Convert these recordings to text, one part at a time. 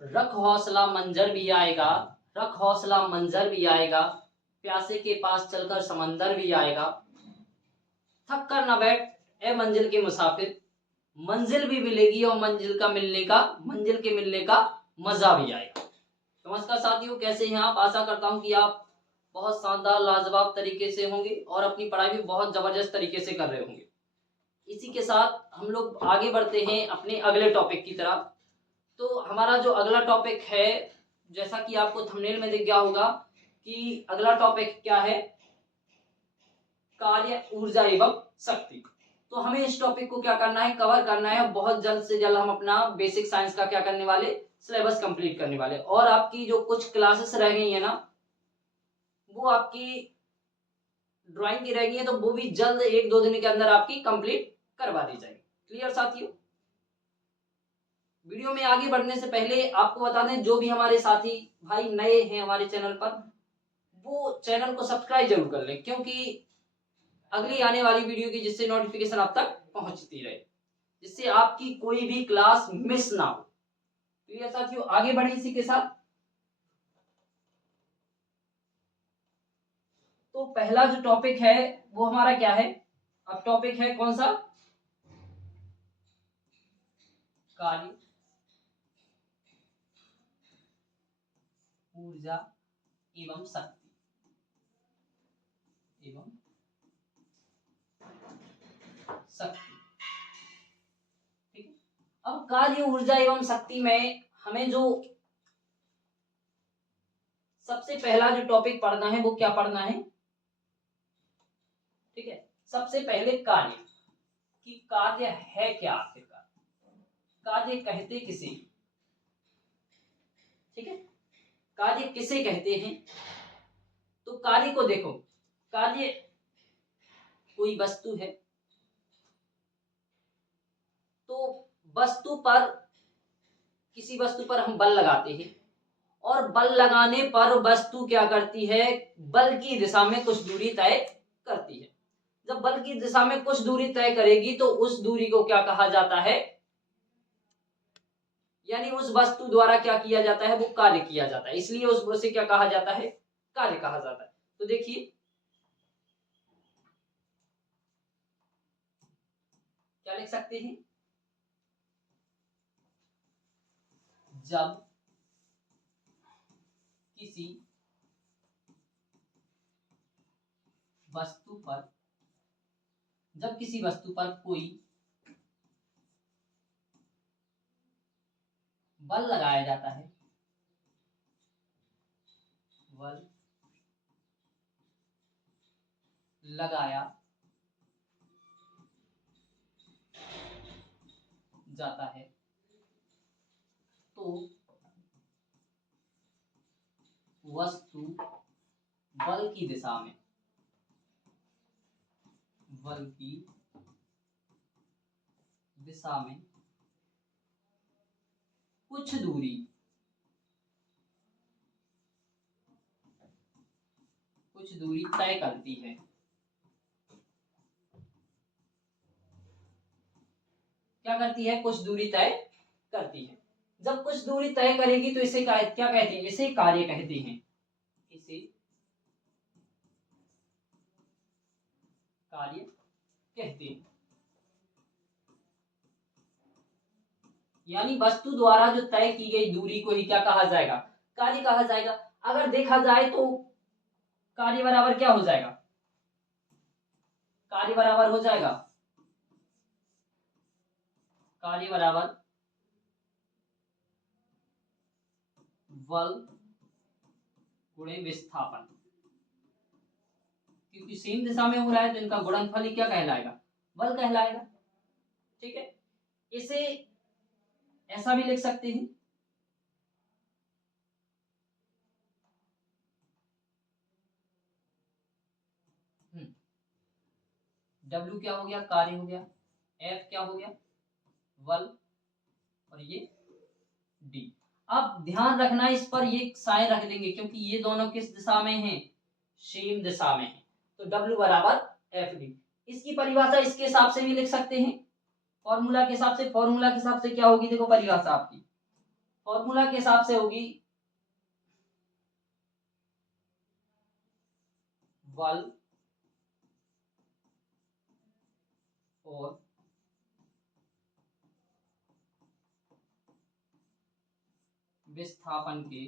रख हौसला मंजर भी आएगा, रख हौसला मंजर भी आएगा, प्यासे के पास चलकर समंदर भी आएगा। थक कर न बैठ ए मंजिल के मुसाफिर, मंजिल भी मिलेगी और मंजिल के मिलने का मजा भी आएगा। नमस्कार साथियों, कैसे हैं आप? आशा करता हूं कि आप बहुत शानदार लाजवाब तरीके से होंगे और अपनी पढ़ाई भी बहुत जबरदस्त तरीके से कर रहे होंगे। इसी के साथ हम लोग आगे बढ़ते हैं अपने अगले टॉपिक की तरफ। तो हमारा जो अगला टॉपिक है, जैसा कि आपको थंबनेल में दिख गया होगा कि अगला टॉपिक क्या है, कार्य, ऊर्जा एवं शक्ति। तो हमें इस टॉपिक को क्या करना है, कवर करना है। बहुत जल्द से जल्द हम अपना बेसिक साइंस का क्या करने वाले, सिलेबस कंप्लीट करने वाले। और आपकी जो कुछ क्लासेस रह गई है ना, वो आपकी ड्राइंग की रह गई है, तो वो भी जल्द 1-2 दिन के अंदर आपकी कंप्लीट करवा दी जाएगी। क्लियर साथियों? वीडियो में आगे बढ़ने से पहले आपको बता दें, जो भी हमारे साथी भाई नए हैं हमारे चैनल पर, वो चैनल को सब्सक्राइब जरूर कर लें, क्योंकि अगली आने वाली वीडियो की जिससे नोटिफिकेशन आप तक पहुंचती रहे, जिससे आपकी कोई भी क्लास मिस ना हो। क्लियर साथियों? आगे बढ़े इसी के साथ। तो पहला जो टॉपिक है वो हमारा क्या है, अब टॉपिक है कौन सा, कार्य, ऊर्जा एवं शक्ति ठीक है। अब कार्य, ऊर्जा एवं शक्ति में हमें जो सबसे पहला जो टॉपिक पढ़ना है वो क्या पढ़ना है, ठीक है। सबसे पहले कार्य, कि कार्य है क्या आखिरकार, कार्य कहते किसे, ठीक है। कार्य किसे कहते हैं? तो कार्य को देखो, कार्य कोई वस्तु है, तो वस्तु पर, किसी वस्तु पर हम बल लगाते हैं और बल लगाने पर वस्तु क्या करती है, बल की दिशा में कुछ दूरी तय करती है। जब बल की दिशा में कुछ दूरी तय करेगी तो उस दूरी को क्या कहा जाता है, यानी उस वस्तु द्वारा क्या किया जाता है, वो कार्य किया जाता है, इसलिए उसे क्या कहा जाता है, कार्य कहा जाता है। तो देखिए क्या लिख सकते हैं, जब किसी वस्तु पर, जब किसी वस्तु पर कोई बल लगाया जाता है, बल लगाया जाता है, तो वस्तु बल की दिशा में, बल की दिशा में कुछ दूरी तय करती है। क्या करती है, कुछ दूरी तय करती है। जब कुछ दूरी तय करेगी तो इसे क्या कहते हैं, इसे कार्य कहते हैं, इसे कार्य कहते हैं। यानी वस्तु द्वारा जो तय की गई दूरी को ही क्या कहा जाएगा, कार्य कहा जाएगा। अगर देखा जाए तो कार्य बराबर क्या हो जाएगा, कार्य बराबर हो जाएगा, कार्य बराबर बल गुणे विस्थापन, क्योंकि सेम दिशा में हो रहा है तो इनका गुणनफल ही क्या कहलाएगा, बल कहलाएगा। ठीक है, इसे ऐसा भी लिख सकते हैं, W क्या हो गया, कार्य हो गया, F क्या हो गया, बल, और ये D। अब ध्यान रखना इस पर, ये साइन रख देंगे क्योंकि ये दोनों किस दिशा में हैं, सेम दिशा में है। तो W बराबर FD। इसकी परिभाषा इसके हिसाब से भी लिख सकते हैं, फॉर्मूला के हिसाब से। फॉर्मूला के हिसाब से क्या होगी, देखो परिभाषा आपकी, फॉर्मूला के हिसाब से होगी बल और विस्थापन के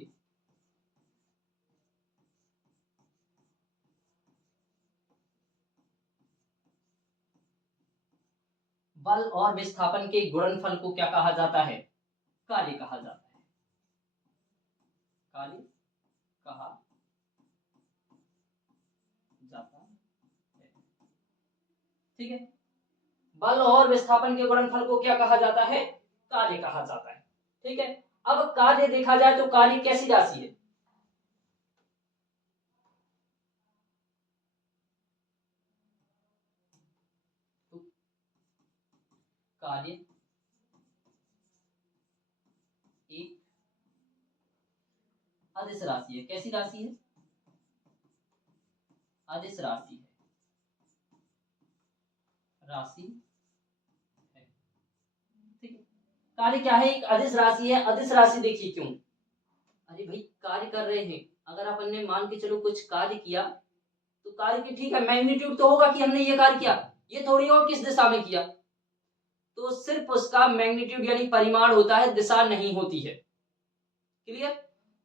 बल और विस्थापन के गुणनफल को क्या कहा जाता है? कार्य कहा जाता है। कार्य कहा जाता है। ठीक है, बल और विस्थापन के गुणनफल को क्या कहा जाता है? कार्य कहा जाता है। ठीक है, अब कार्य देखा जाए तो कार्य कैसी राशि है? तो कार्य एक अदिश राशि है। कैसी राशि है? अदिश राशि है। राशि है। ठीक है, कार्य क्या है? एक अदिश राशि है। अदिश राशि देखिए क्यों? अरे भाई, कार्य कर रहे हैं, अगर अपन ने मान के चलो कुछ कार्य किया तो कार्य की ठीक है मैग्नीट्यूड तो होगा कि हमने ये कार्य किया, ये थोड़ी होगा किस दिशा में किया, तो सिर्फ उसका मैग्नीट्यूड यानी परिमाण होता है, दिशा नहीं होती है। क्लियर?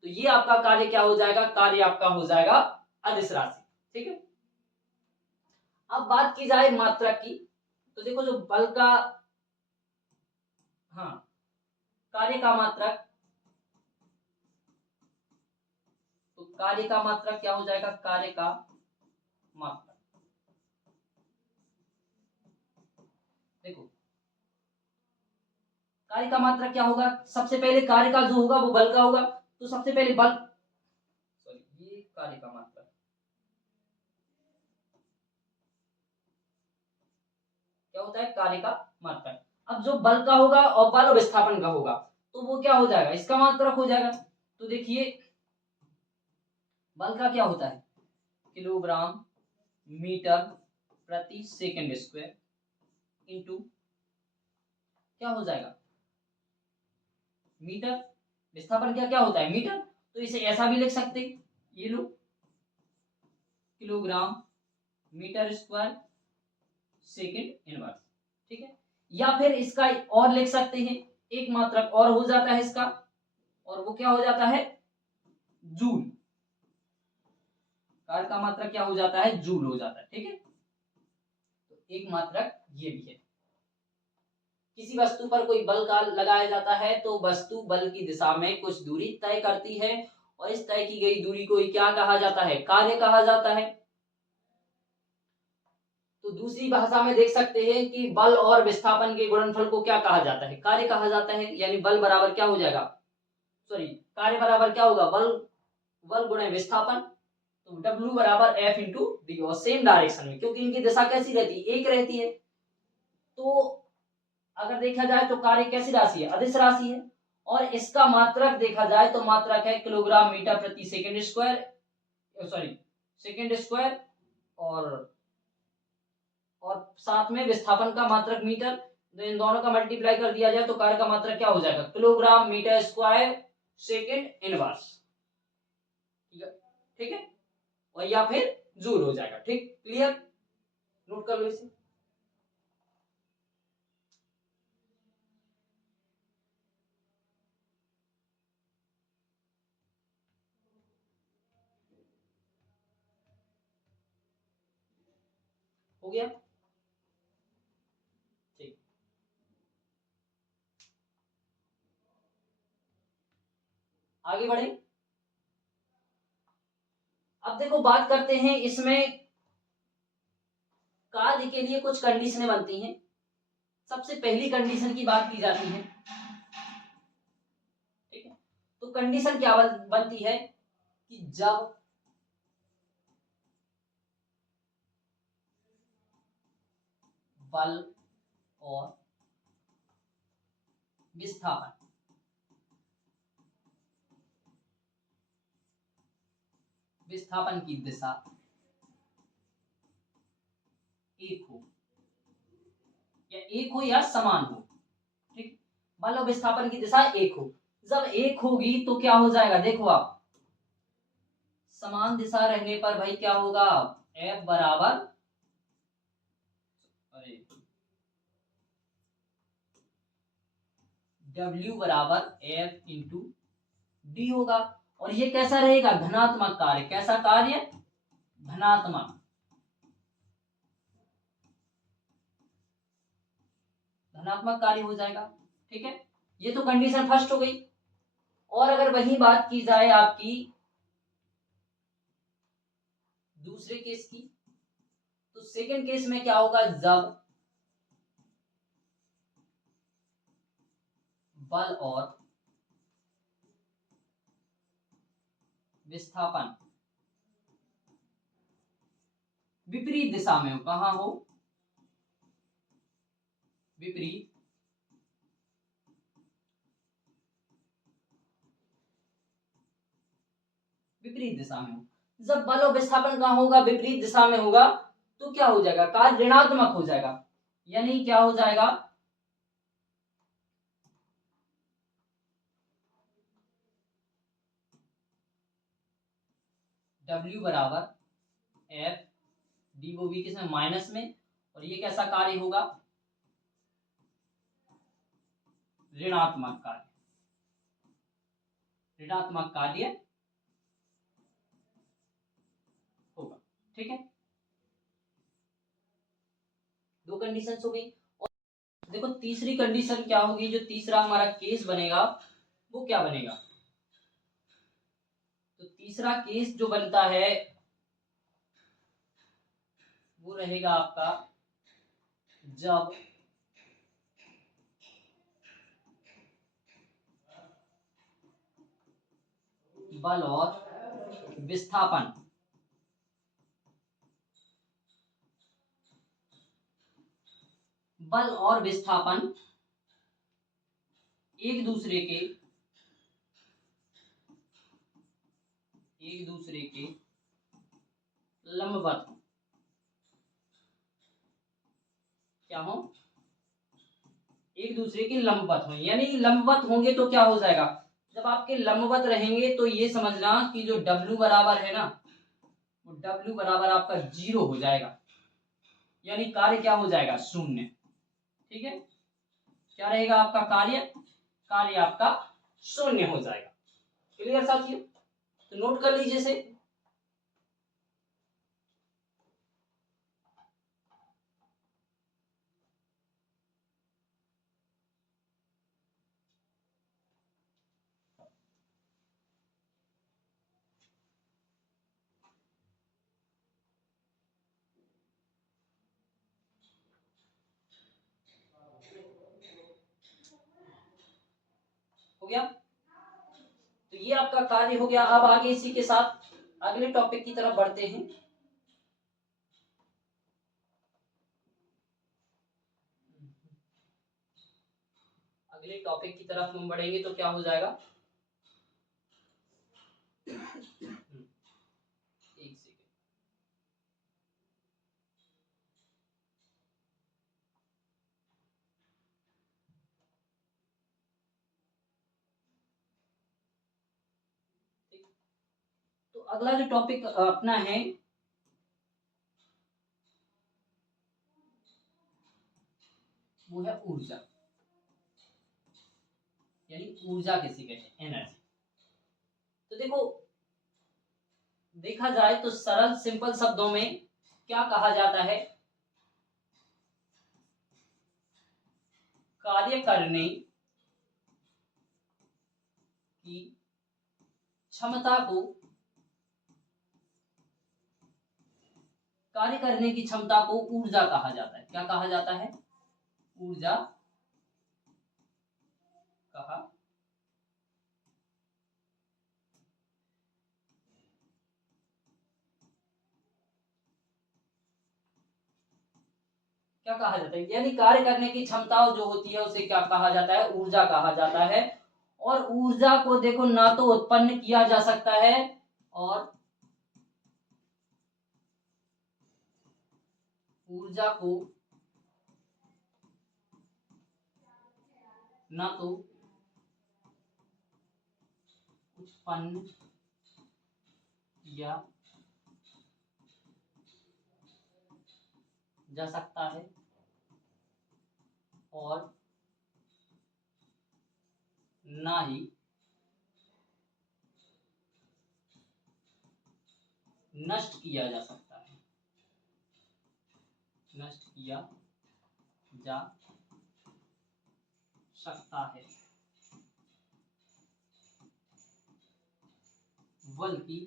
तो ये आपका कार्य क्या हो जाएगा? कार्य आपका हो जाएगा अदिश राशि। ठीक है, अब बात की जाए मात्रक की, तो देखो जो बल का, हाँ, कार्य का मात्रक, तो कार्य का मात्रक क्या हो जाएगा? कार्य का मात्रक, देखो कार्य का मात्रक क्या होगा? सबसे पहले कार्य का जो होगा वो बल का होगा, तो सबसे पहले बल, सॉरी, ये कार्य का मात्रक, क्या होता है? कार्य का मात्रक। अब जो बल का होगा और बल और विस्थापन का होगा, तो वो क्या हो जाएगा? इसका मात्रक हो जाएगा। तो देखिए बल का क्या होता है? किलोग्राम मीटर प्रति सेकंड स्क्वायर इंटू क्या हो जाएगा? मीटर। विस्थापन क्या क्या होता है? मीटर। तो इसे ऐसा भी लिख सकते हैं, ये लो, kilogram metre square second inverse. ठीक है, या फिर इसका और लिख सकते हैं, एक मात्रक और हो जाता है इसका, और वो क्या हो जाता है? जूल। कार्य का मात्रक क्या हो जाता है? जूल हो जाता है। ठीक है, तो एक मात्रक ये भी है। किसी वस्तु पर कोई बल का लगाया जाता है तो वस्तु बल की दिशा में कुछ दूरी तय करती है, और इस तय की गई दूरी को क्या कहा जाता है? कार्य कहा जाता है। तो दूसरी भाषा में देख सकते हैं कि बल और विस्थापन के गुणनफल को क्या कहा जाता है? कार्य कहा जाता है। यानी बल बराबर क्या हो जाएगा? सॉरी, कार्य बराबर क्या होगा? बल, बल गुणे विस्थापन, तो W बराबर F इंटू डी, और सेम डायरेक्शन में, क्योंकि इनकी दिशा कैसी रहती है? एक रहती है। तो अगर देखा जाए तो कार्य कैसी राशि है? अदिश राशि है। और इसका मात्रक देखा जाए तो मात्रक है किलोग्राम मीटर प्रति second square, sorry second square, और साथ में विस्थापन का मात्रक मीटर। तो इन दोनों का मल्टीप्लाई कर दिया जाए तो कार्य का मात्रक क्या हो जाएगा? Kilogram metre square second inverse. ठीक है, और या फिर जूल हो जाएगा। ठीक, क्लियर? नोट कर लो इसे। हो गया? ठीक, आगे बढ़े। अब देखो बात करते हैं इसमें, कार्य के लिए कुछ कंडीशनें बनती हैं। सबसे पहली कंडीशन की बात की जाती है। ठीक है, तो कंडीशन क्या बनती है कि जब बल और विस्थापन विस्थापन की दिशा एक हो, या एक हो या समान हो। ठीक, बल और विस्थापन की दिशा एक हो, जब एक होगी तो क्या हो जाएगा, देखो आप, समान दिशा रहने पर भाई क्या होगा, F बराबर, अरे W बराबर F इंटू डी होगा। और ये कैसा रहेगा, धनात्मक कार्य, कैसा कार्य, धनात्मक, धनात्मक कार्य हो जाएगा। ठीक है, ये तो कंडीशन फर्स्ट हो गई। और अगर वही बात की जाए आपकी दूसरे केस की, तो सेकंड केस में क्या होगा, जब बल और विस्थापन विपरीत दिशा में हो, कहां हो, विपरीत विपरीत दिशा में हो। जब बल और विस्थापन कहां होगा, विपरीत दिशा में होगा, तो क्या हो जाएगा, कार्य ऋणात्मक हो जाएगा। यानी क्या हो जाएगा, W बराबर F डी, वो भी किसमें, माइनस में, और ये कैसा कार्य होगा, ऋणात्मक कार्य, ऋणात्मक कार्य होगा। ठीक है, दो कंडीशन हो गई। और देखो तीसरी कंडीशन क्या होगी, जो तीसरा हमारा केस बनेगा वो क्या बनेगा, तो तीसरा केस जो बनता है वो रहेगा आपका, जब बल और विस्थापन बल और विस्थापन एक दूसरे के लंबवत हो, क्या हो, एक दूसरे के लंबवत हो। यानी लंबवत होंगे तो क्या हो जाएगा, जब आपके लंबवत रहेंगे तो ये समझना कि जो W बराबर है ना, वो W बराबर आपका 0 हो जाएगा, यानी कार्य क्या हो जाएगा, शून्य। ठीक है, क्या रहेगा आपका कार्य, कार्य आपका शून्य हो जाएगा। क्लियर साथियों, तो नोट कर लीजिए से। हो गया, तो ये आपका कार्य हो गया। अब आगे इसी के साथ अगले टॉपिक की तरफ बढ़ते हैं। अगले टॉपिक की तरफ हम बढ़ेंगे तो क्या हो जाएगा, एक सेकेंड, तो अगला जो टॉपिक अपना है वो है ऊर्जा, यानी ऊर्जा किसे कहते हैं, एनर्जी। तो देखो, देखा जाए तो सरल सिंपल शब्दों में क्या कहा जाता है, कार्य करने की क्षमता को, कार्य करने की क्षमता को ऊर्जा कहा जाता है। क्या कहा जाता है, ऊर्जा कहा, क्या कहा जाता है, यानी कार्य करने की क्षमता जो होती है उसे क्या कहा जाता है, ऊर्जा कहा जाता है। और ऊर्जा को देखो ना तो उत्पन्न किया जा सकता है, और ऊर्जा को ना तो उत्पन्न किया जा सकता है और ना ही नष्ट किया जा सकता है, नष्ट किया जा सकता है, बल्कि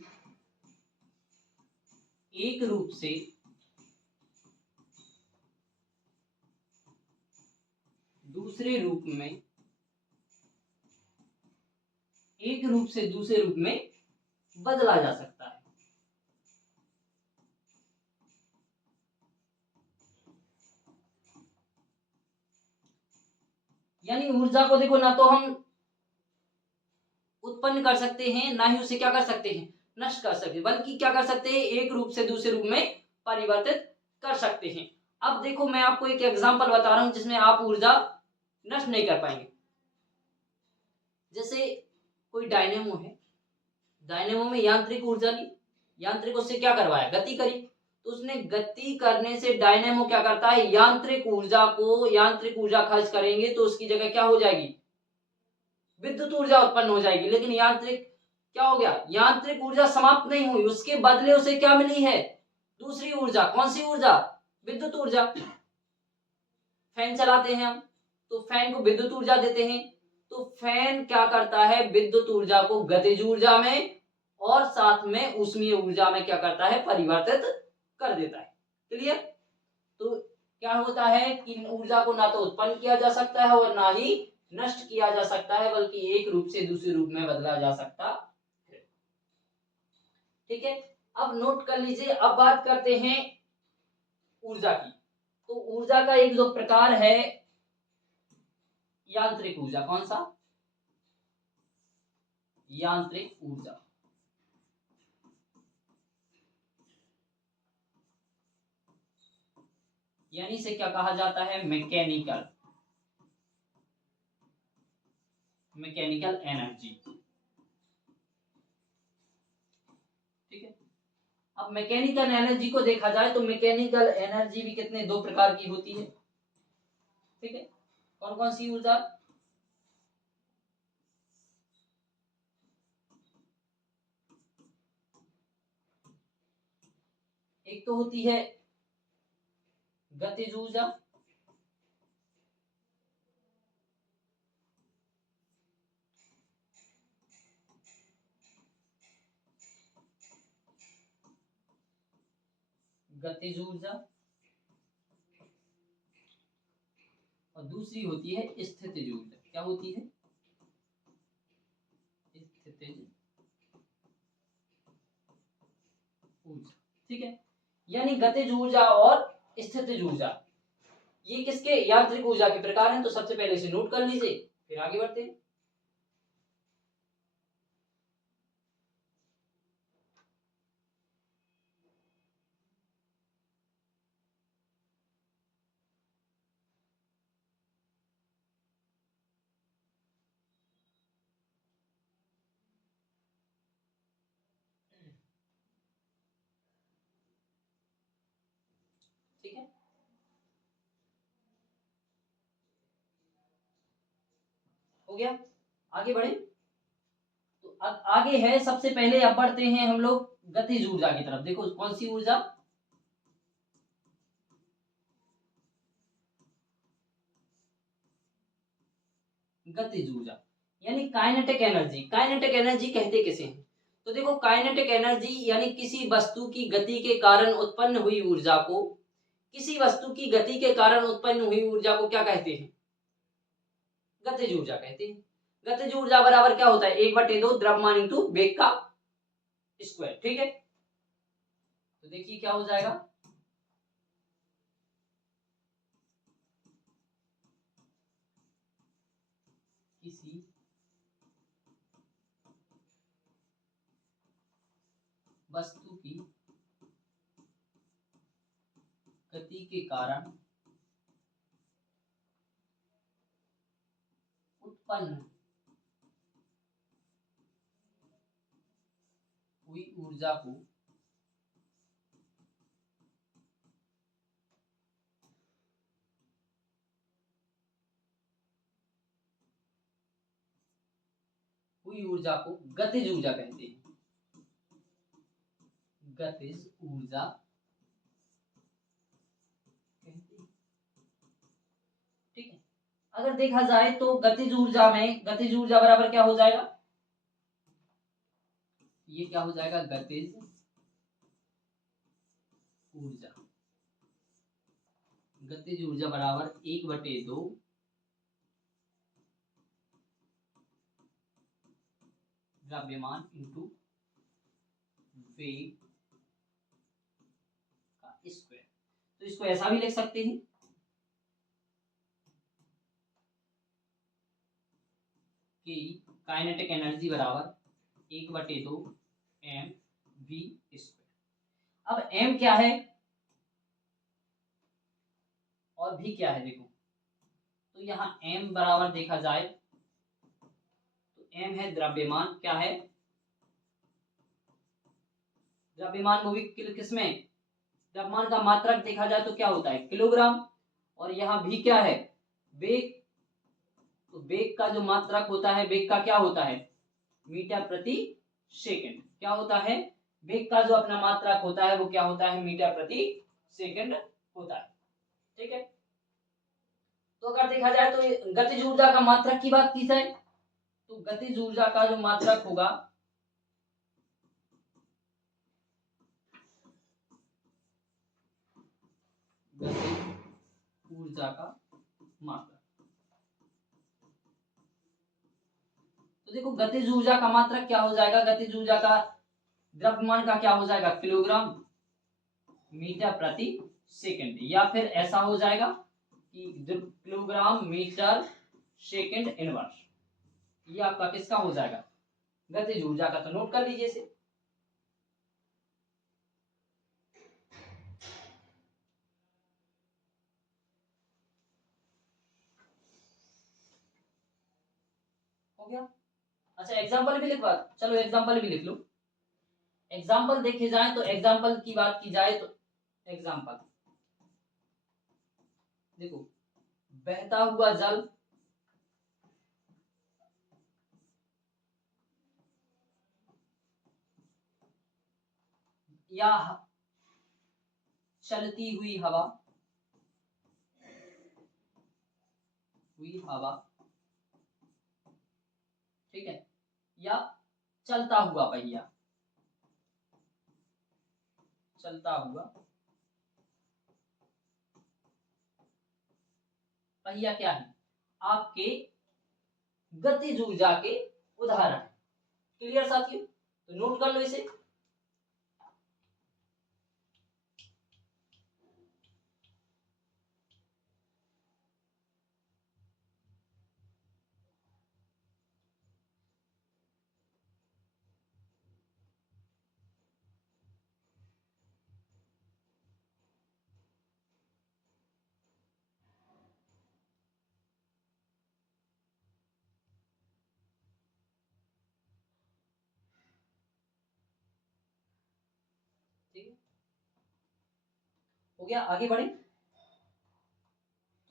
एक रूप से दूसरे रूप में, एक रूप से दूसरे रूप में बदला जा सकता है। यानी ऊर्जा को देखो, ना तो हम उत्पन्न कर सकते हैं, ना ही उसे क्या कर सकते हैं, नष्ट कर सकते हैं, बल्कि क्या कर सकते हैं, एक रूप से दूसरे रूप में परिवर्तित कर सकते हैं। अब देखो मैं आपको एक एग्जांपल बता रहा हूं जिसमें आप ऊर्जा नष्ट नहीं कर पाएंगे। जैसे कोई डायनेमो है, डायनेमो में यांत्रिक ऊर्जा ली, यांत्रिक उससे क्या करवाया, गति करी, तो उसने गति करने से डायनेमो क्या करता है, यांत्रिक ऊर्जा खर्च करेंगे तो उसकी जगह क्या हो जाएगी, विद्युत ऊर्जा उत्पन्न हो जाएगी। लेकिन यांत्रिक क्या हो गया, यांत्रिक ऊर्जा समाप्त नहीं हुई, उसके बदले उसे क्या मिली है, दूसरी ऊर्जा। कौन सी ऊर्जा, विद्युत ऊर्जा। फैन चलाते हैं हम, तो फैन को विद्युत ऊर्जा देते हैं, तो फैन क्या करता है, विद्युत ऊर्जा को गतिज ऊर्जा में और साथ में ऊष्मीय ऊर्जा में क्या करता है, परिवर्तित कर देता है। क्लियर। तो क्या होता है कि ऊर्जा को ना तो उत्पन्न किया जा सकता है और ना ही नष्ट किया जा सकता है, बल्कि एक रूप से दूसरे रूप में बदला जा सकता है। ठीक है, अब नोट कर लीजिए। अब बात करते हैं ऊर्जा की। तो ऊर्जा का एक जो प्रकार है यांत्रिक ऊर्जा, कौन सा, यांत्रिक ऊर्जा। यानी इसे क्या कहा जाता है, मैकेनिकल एनर्जी। ठीक है, अब मैकेनिकल एनर्जी को देखा जाए तो मैकेनिकल एनर्जी भी कितने, दो प्रकार की होती है। ठीक है, कौन कौन सी ऊर्जा, एक तो होती है गतिज ऊर्जा, गतिज ऊर्जा, और दूसरी होती है स्थितिज ऊर्जा। क्या होती है, स्थितिज ऊर्जा। ठीक है, यानी गतिज ऊर्जा और स्थितिज ऊर्जा ये किसके, यांत्रिक ऊर्जा के प्रकार हैं। तो सबसे पहले इसे नोट कर लीजिए, फिर आगे बढ़ते हैं। ठीक है, हो गया, आगे बढ़े। तो अब आगे है, सबसे पहले अब बढ़ते हैं हम लोग गतिज ऊर्जा की तरफ। देखो कौन सी ऊर्जा, गतिज ऊर्जा, यानी काइनेटिक एनर्जी। काइनेटिक एनर्जी कहते किसे हैं, तो देखो काइनेटिक एनर्जी यानी किसी वस्तु की गति के कारण उत्पन्न हुई ऊर्जा को, किसी वस्तु की गति के कारण उत्पन्न हुई ऊर्जा को क्या कहते हैं, गतिज ऊर्जा कहते हैं। गतिज ऊर्जा बराबर क्या होता है, 1/2 द्रव्यमान इंटू वेग का स्क्वायर। ठीक है, तो देखिए क्या हो जाएगा, किसी वस्तु की गति के कारण उत्पन्न हुई ऊर्जा को गतिज ऊर्जा कहते हैं। गतिज ऊर्जा कहते हैं। ठीक है, अगर देखा जाए तो गतिज ऊर्जा में गतिज ऊर्जा बराबर क्या हो जाएगा, ये क्या हो जाएगा, गतिज ऊर्जा। गतिज ऊर्जा बराबर 1/2 द्रव्यमान इंटू वेग का स्क्वायर। तो इसको ऐसा भी लिख सकते हैं कि काइनेटिक एनर्जी बराबर 1/2 mv²। अब m क्या है और v क्या है, देखो तो यहाँ m बराबर देखा जाए तो m है द्रव्यमान, क्या है द्रव्यमान, वो भी किसमें, द्रव्यमान का मात्रक देखा जाए तो क्या होता है किलोग्राम, और यहाँ v क्या है वेग। तो वेग का जो मात्रक होता है, वेग का क्या होता है मीटर प्रति सेकंड। क्या होता है, वेग का जो अपना मात्रक होता है वो क्या होता है मीटर प्रति सेकंड होता है। ठीक है, तो अगर देखा जाए तो गतिज ऊर्जा का मात्रक की बात की जाए तो गतिज ऊर्जा का जो मात्रक होगा गतिज ऊर्जा का मात्रक, तो देखो गतिज ऊर्जा का मात्रक क्या हो जाएगा, गतिज ऊर्जा का द्रव्यमान का क्या हो जाएगा किलोग्राम मीटर प्रति सेकंड, या फिर ऐसा हो जाएगा कि किलोग्राम मीटर सेकंड इनवर्स। ये आपका किसका हो जाएगा गतिज ऊर्जा का, तो नोट कर लीजिए इसे। हो गया। अच्छा एग्जांपल भी लिखवा, चलो एग्जांपल भी लिख लो। एग्जाम्पल देखे जाए तो एग्जाम्पल की बात की जाए तो एग्जाम्पल देखो, बहता हुआ जल, या चलती हुई हवा, ठीक है, या चलता हुआ पहिया, चलता हुआ पहिया क्या है आपके गतिज ऊर्जा के उदाहरण। क्लियर साथियों, तो नोट कर लो इसे। ठीक है, हो गया, आगे बढ़े।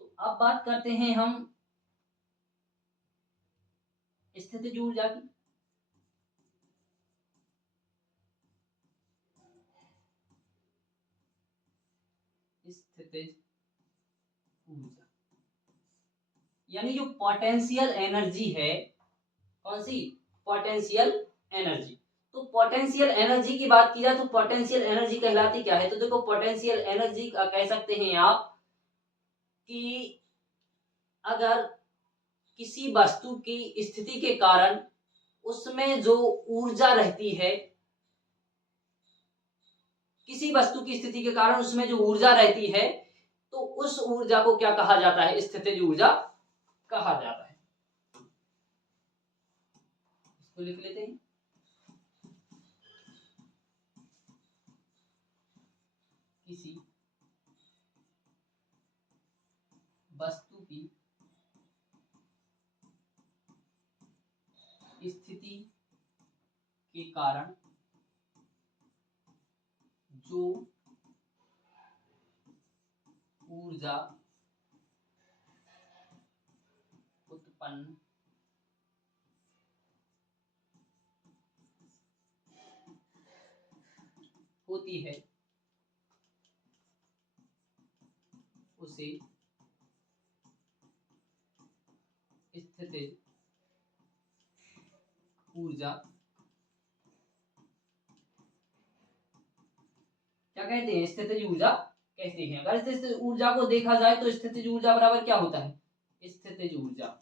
तो अब बात करते हैं हम स्थितिज ऊर्जा की। स्थितिज ऊर्जा यानी जो पोटेंशियल एनर्जी है, कौन सी पोटेंशियल एनर्जी। तो पोटेंशियल एनर्जी की बात की जाए तो पोटेंशियल एनर्जी कहलाती क्या है, तो देखो पोटेंशियल एनर्जी कह सकते हैं आप कि अगर किसी वस्तु की स्थिति के कारण उसमें जो ऊर्जा रहती है, किसी वस्तु की स्थिति के कारण उसमें जो ऊर्जा रहती है, तो उस ऊर्जा को क्या कहा जाता है स्थितिज ऊर्जा कहा जाता है। इसको लिख लेते हैं। किसी वस्तु की स्थिति के कारण जो ऊर्जा उत्पन्न होती है उसे स्थितिज ऊर्जा क्या कहते हैं? स्थितिज ऊर्जा कहते हैं। अगर स्थितिज ऊर्जा को देखा जाए तो स्थितिज ऊर्जा बराबर क्या होता है? स्थितिज ऊर्जा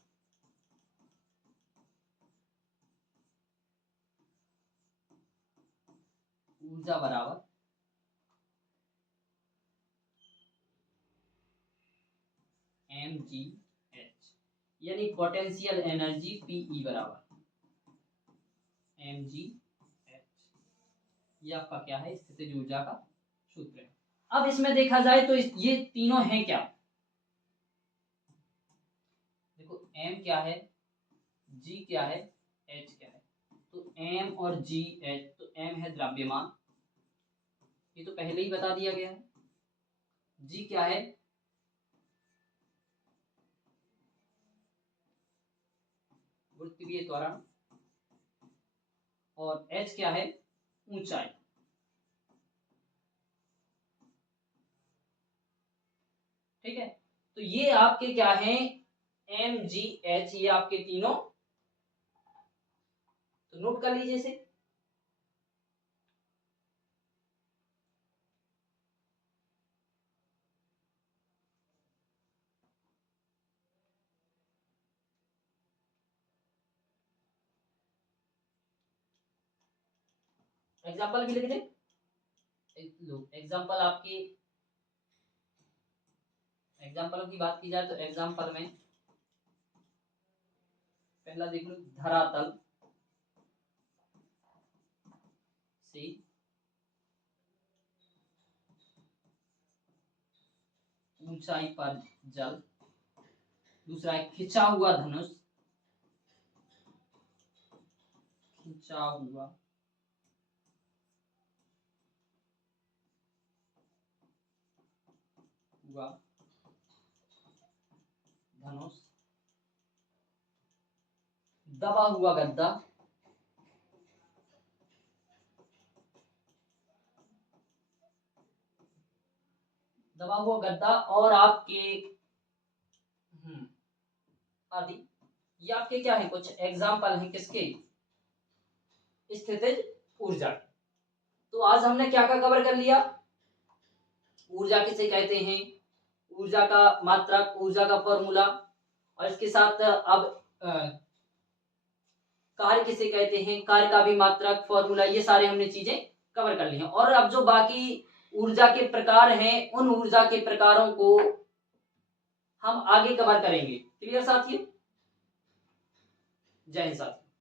बराबर mgh, यानी पोटेंशियल एनर्जी Pe बराबर mgh। ये आपका क्या है? स्थितिज ऊर्जा का सूत्र है। अब इसमें देखा जाए तो ये तीनों हैं क्या? देखो m क्या है, g क्या है, h क्या है। तो m और g h, तो m है द्रव्यमान, ये तो पहले ही बता दिया गया है। g क्या है? गुरुत्वीय त्वरण। और h क्या है? ऊंचाई। ठीक है, तो ये आपके क्या हैं? mgh, ये आपके तीनों, तो नोट कर लीजिए इसे। एग्जाम्पल भी लिख दे। लो एग्जाम्पल आपकी, एग्जाम्पल की बात की जाए तो एग्जाम्पल में पहला देख लो, धरातल से ऊंचाई पर जल। दूसरा है खिंचा हुआ धनुष, खिंचा हुआ धनुष। दबा हुआ गद्दा, दबा हुआ गद्दा और आपके आदि, ये आपके क्या है? कुछ एग्जाम्पल है किसके? स्थितिज ऊर्जा। तो आज हमने क्या क्या कवर कर लिया? ऊर्जा किसे कहते हैं, ऊर्जा का मात्रक, ऊर्जा का फॉर्मूला, और इसके साथ अब कार्य किसे कहते हैं, कार्य का भी मात्रक, फॉर्मूला, ये सारे हमने चीजें कवर कर ली हैं। और अब जो बाकी ऊर्जा के प्रकार हैं, उन ऊर्जा के प्रकारों को हम आगे कवर करेंगे। क्लियर साथियों? जय हिंद साथियों।